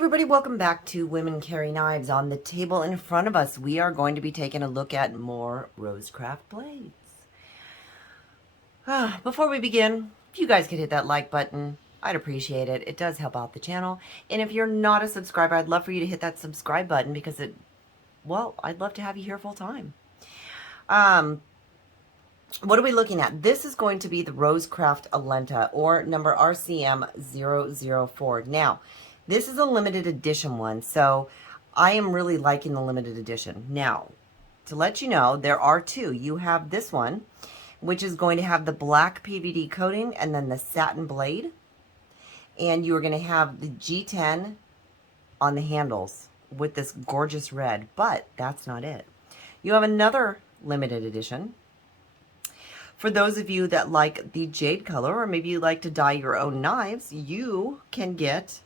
Everybody, welcome back to Women Carry Knives. On the table in front of us, we are going to be taking a look at more Rosecraft blades. Before we begin, if you guys could hit that like button, I'd appreciate it. It does help out the channel. And if you're not a subscriber, I'd love for you to hit that subscribe button because I'd love to have you here full time. What are we looking at? This is going to be the Rosecraft Alenta, or number RCM004. Now, this is a limited edition one, so I am really liking the limited edition. Now, to let you know, there are two. You have this one, which is going to have the black PVD coating and then the satin blade. And you are going to have the G10 on the handles with this gorgeous red, but that's not it. You have another limited edition. For those of you that like the jade color, or maybe you like to dye your own knives, you can get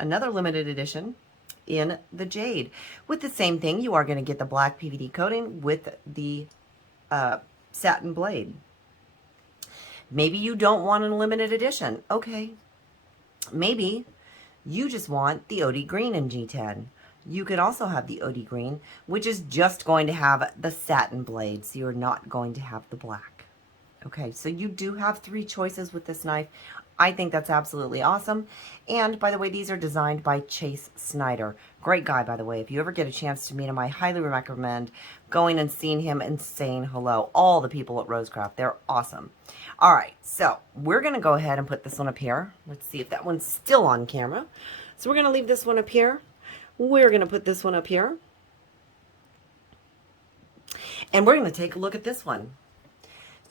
another limited edition in the jade. With the same thing, you are going to get the black PVD coating with the satin blade. Maybe you don't want a limited edition. Okay. Maybe you just want the OD green in G10. You could also have the OD green, which is just going to have the satin blade, so you're not going to have the black. Okay, so you do have three choices with this knife. I think that's absolutely awesome. And by the way, these are designed by Chase Snyder. Great guy, by the way. If you ever get a chance to meet him, I highly recommend going and seeing him and saying hello. All the people at Rosecraft, they're awesome. All right, so we're going to go ahead and put this one up here. Let's see if that one's still on camera. So we're going to leave this one up here. We're going to put this one up here. And we're going to take a look at this one.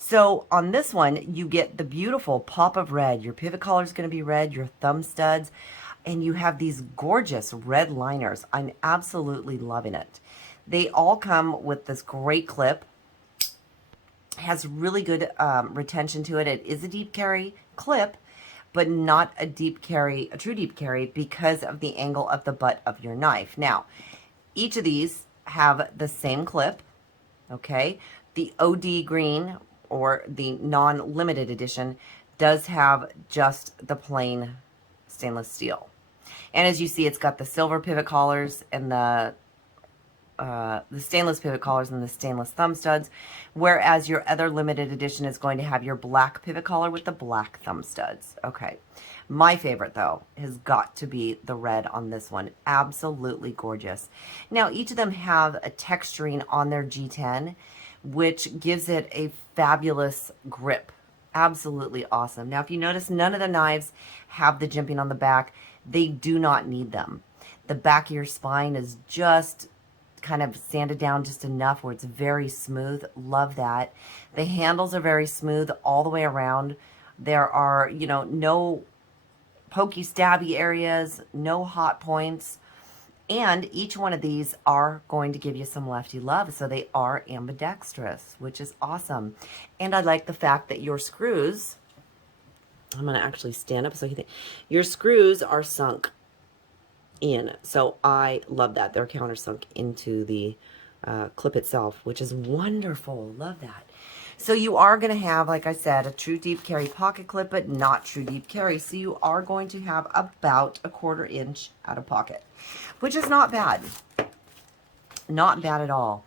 So on this one, you get the beautiful pop of red. Your pivot collar is going to be red, your thumb studs, and you have these gorgeous red liners. I'm absolutely loving it. They all come with this great clip. It has really good retention to it. It is a deep carry clip, but not a deep carry, a true deep carry, because of the angle of the butt of your knife. Now, each of these have the same clip, okay? The OD green, or the non-limited edition, does have just the plain stainless steel. And as you see, it's got the silver pivot collars and the stainless pivot collars and the stainless thumb studs, whereas your other limited edition is going to have your black pivot collar with the black thumb studs. Okay, my favorite though has got to be the red on this one. Absolutely gorgeous. Now, each of them have a texturing on their G10, which gives it a fabulous grip. Absolutely awesome. Now, if you notice, none of the knives have the jimping on the back. They do not need them. The back of your spine is just kind of sanded down just enough where it's very smooth. Love that. The handles are very smooth all the way around. There are, you know, no pokey stabby areas, no hot points. And each one of these are going to give you some lefty love, so they are ambidextrous, which is awesome. And I like the fact that your screws, I'm going to actually stand up so you can think, your screws are sunk in. So I love that. They're countersunk into the clip itself, which is wonderful. Love that. So you are going to have, like I said, a true deep carry pocket clip, but not true deep carry. So you are going to have about a 1/4 inch out of pocket, which is not bad. Not bad at all.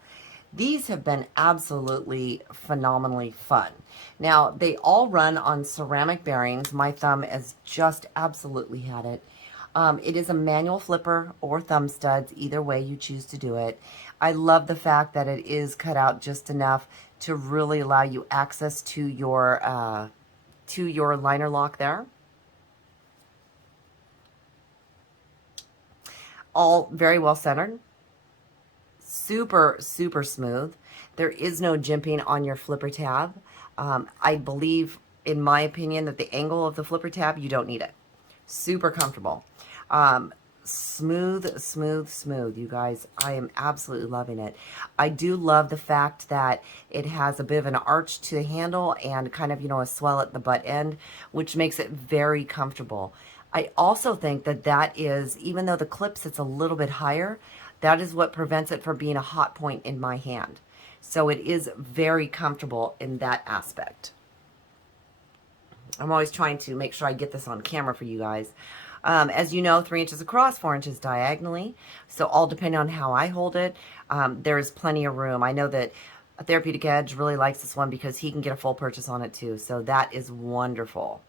These have been absolutely phenomenally fun. Now, they all run on ceramic bearings. My thumb has just absolutely had it. It is a manual flipper or thumb studs, either way you choose to do it. I love the fact that it is cut out just enough to really allow you access to your liner lock there. All very well centered. Super, super smooth. There is no jimping on your flipper tab. I believe, in my opinion, that the angle of the flipper tab, you don't need it. Super comfortable. Smooth, smooth, smooth, you guys. I am absolutely loving it. I do love the fact that it has a bit of an arch to the handle and kind of, you know, a swell at the butt end, which makes it very comfortable. I also think that that is, even though the clip sits a little bit higher, that is what prevents it from being a hot point in my hand. So it is very comfortable in that aspect. I'm always trying to make sure I get this on camera for you guys. As you know, 3 inches across, 4 inches diagonally. So all depending on how I hold it, there's plenty of room. I know that a Therapeutic Edge really likes this one because he can get a full purchase on it too. So that is wonderful.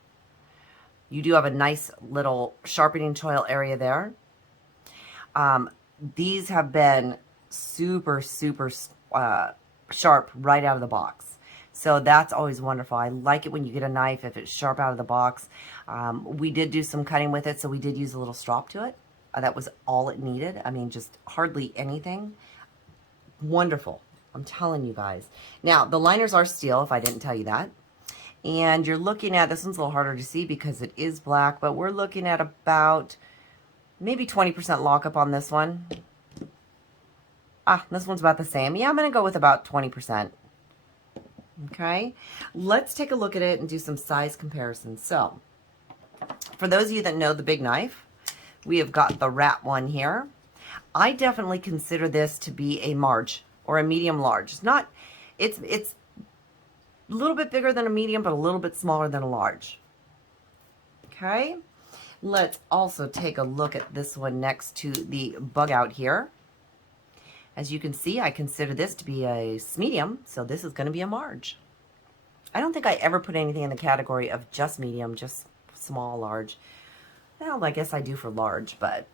You do have a nice little sharpening choil area there. These have been super, super sharp right out of the box. So that's always wonderful. I like it when you get a knife, if it's sharp out of the box. We did do some cutting with it, so we did use a little strop to it. That was all it needed. I mean, just hardly anything. Wonderful. I'm telling you guys. Now, the liners are steel, if I didn't tell you that. And you're looking at, this one's a little harder to see because it is black, but we're looking at about maybe 20% lockup on this one. This one's about the same. Yeah, I'm going to go with about 20%. Okay, let's take a look at it and do some size comparisons. So, for those of you that know the big knife, we have got the rat one here. I definitely consider this to be a Marge or a medium large. It's not, it's a little bit bigger than a medium, but a little bit smaller than a large. Okay, let's also take a look at this one next to the bug out here. As you can see, I consider this to be a medium, so this is going to be a Marge. I don't think I ever put anything in the category of just medium, just small, large. Well, I guess I do for large, but...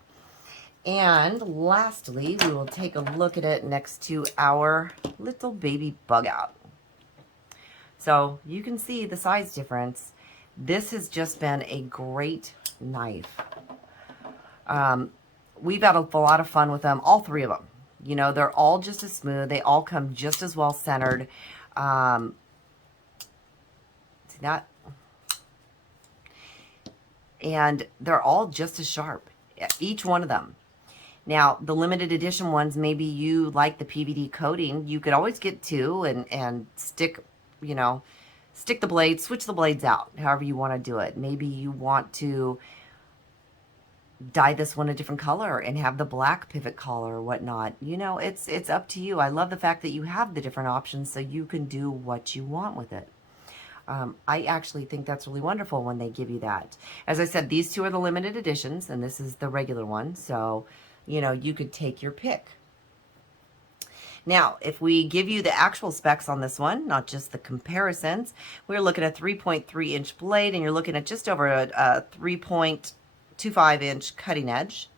And lastly, we will take a look at it next to our little baby bug out. So you can see the size difference. This has just been a great knife. We've had a lot of fun with them, all three of them. You know, they're all just as smooth. They all come just as well centered. See that? And they're all just as sharp, each one of them. Now, the limited edition ones, maybe you like the PVD coating. You could always get two and stick, you know, stick the blades, switch the blades out, however you want to do it. Maybe you want to dye this one a different color and have the black pivot collar or whatnot. You know, it's up to you. I love the fact that you have the different options so you can do what you want with it. I actually think that's really wonderful when they give you that. As I said, these two are the limited editions, and this is the regular one. So, you know, you could take your pick. Now, if we give you the actual specs on this one, not just the comparisons, we're looking at a 3.3 inch blade, and you're looking at just over a 3.25 inch cutting edge.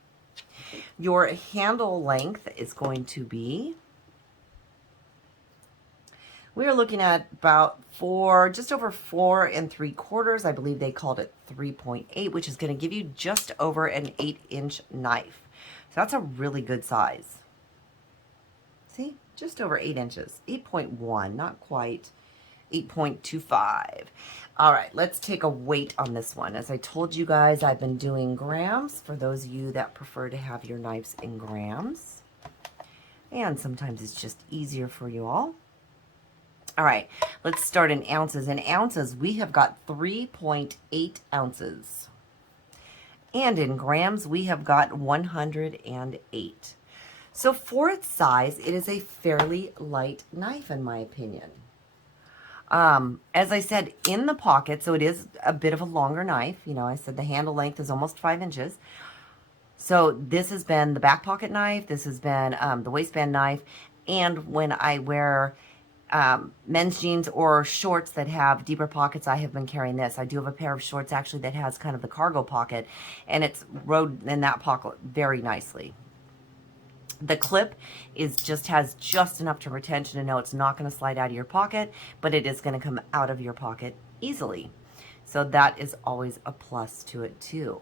Your handle length is going to be, we are looking at about just over 4 3/4. I believe they called it 3.8, which is going to give you just over an 8-inch knife. So that's a really good size. See, just over 8 inches, 8.1, not quite 8.25. All right, let's take a weight on this one. As I told you guys, I've been doing grams for those of you that prefer to have your knives in grams. And sometimes it's just easier for you all. All right, let's start in ounces. In ounces, we have got 3.8 ounces. And in grams, we have got 108. So for its size, it is a fairly light knife, in my opinion. As I said, in the pocket, so it is a bit of a longer knife. You know, I said the handle length is almost 5 inches. So this has been the back pocket knife. This has been the waistband knife. And when I wear men's jeans or shorts that have deeper pockets, I have been carrying this. I do have a pair of shorts actually that has kind of the cargo pocket, and it's rode in that pocket very nicely. The clip has just enough to retention to know it's not going to slide out of your pocket, but it is going to come out of your pocket easily. So that is always a plus to it too.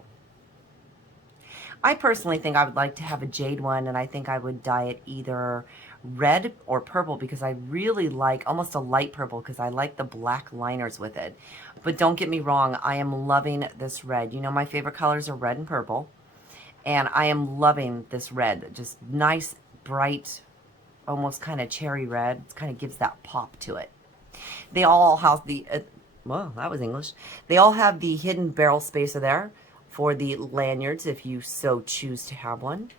I personally think I would like to have a jade one, and I think I would dye it either red or purple because I really like almost a light purple because I like the black liners with it. But don't get me wrong, I am loving this red. You know, my favorite colors are red and purple, and I am loving this red. Just nice, bright, almost kind of cherry red. It kind of gives that pop to it. They all have the, well, that was English. They all have the hidden barrel spacer there for the lanyards if you so choose to have one.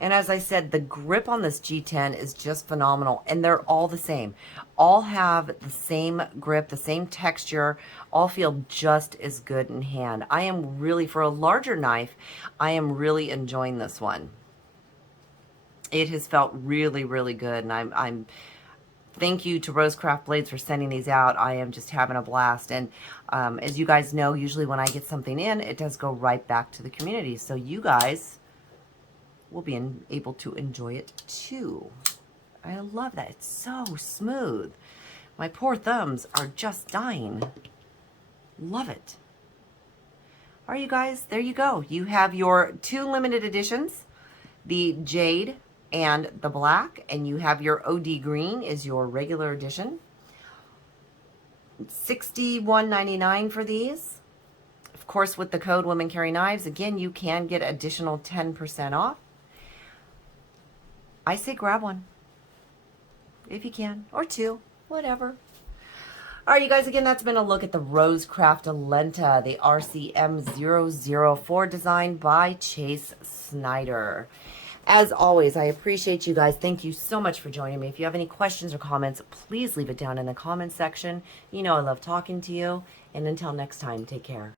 And as I said, the grip on this G10 is just phenomenal. And they're all the same. All have the same grip, the same texture, all feel just as good in hand. I am really, for a larger knife, I am really enjoying this one. It has felt really, really good. And I'm thank you to Rosecraft Blades for sending these out. I am just having a blast. And as you guys know, usually when I get something in, it does go right back to the community. So you guys will be able to enjoy it too. I love that. It's so smooth. My poor thumbs are just dying. Love it. All right, you guys, there you go. You have your 2 limited editions, the Jade and the Black, and you have your OD Green is your regular edition. $61.99 for these. Of course, with the code womencarryknives, again, you can get additional 10% off. I say grab one, if you can, or 2, whatever. All right, you guys, again, that's been a look at the Rosecraft Alenta, the RCM004, designed by Chase Snyder. As always, I appreciate you guys. Thank you so much for joining me. If you have any questions or comments, please leave it down in the comments section. You know I love talking to you. And until next time, take care.